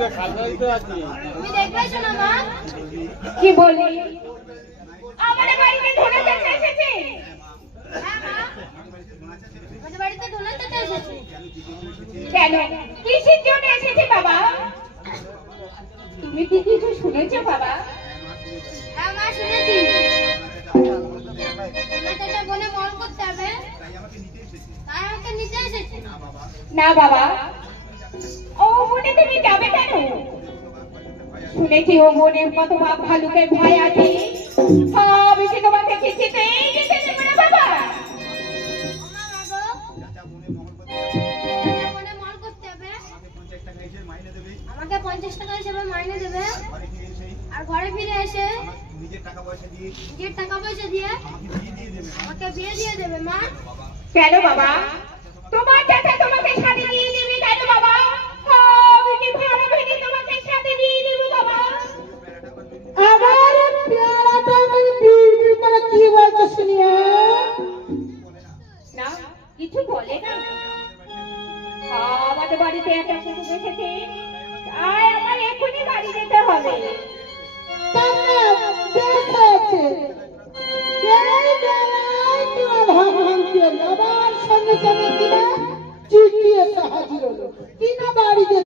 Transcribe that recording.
তুমি দেখবে শোনা মা কি বলি আমাদের বাড়িতে ধনে চাচা এসেছে। হ্যাঁ মা আমাদের বাড়িতে ধনে চাচা এসেছে। কেন কিসের জন্য এসেছে বাবা? তুমি কি কিছু শুনেছো বাবা? হ্যাঁ মা শুনেছি। ধনে চাচা বনে মল করতে হবে তাই আমাকে নিতে এসেছে। না বাবা ও বনে তুমি যাবে কেন? শুনেছি ও বনের কত বাঘ ভালুকের ভয় আছে। আমি সে তোমাকে কিছুতেই যেতে দেবে না বাবা। বনে মল করতে হবে আমাকে 50 টাকা হিসেবে মাইনে দেবে আর ঘরে ফিরে এসে নিজের টাকা পয়সা দিয়ে আমাকে বিয়ে দিয়ে দেবে মা। কেন বাবা তোমার চাচা তোমাকে সাথে দিয়ে দেবে কেন বাবা? আমি কি ভালো ভেবে তোমাকে সাথে দিয়ে দেবো বাবা? আমার পেয়ারাটা আমি বিড়বিড় করে কি বলছো শুনিয়া? না কিছু বলে না। আমাদের বাড়িতে একটা কুকুর এসেছে তাই আমার এখনই বাড়ি যেতে হবে। আমার সঙ্গে সঙ্গে কিনা চিঠি এসে হাজির হলো কিনা বাড়ি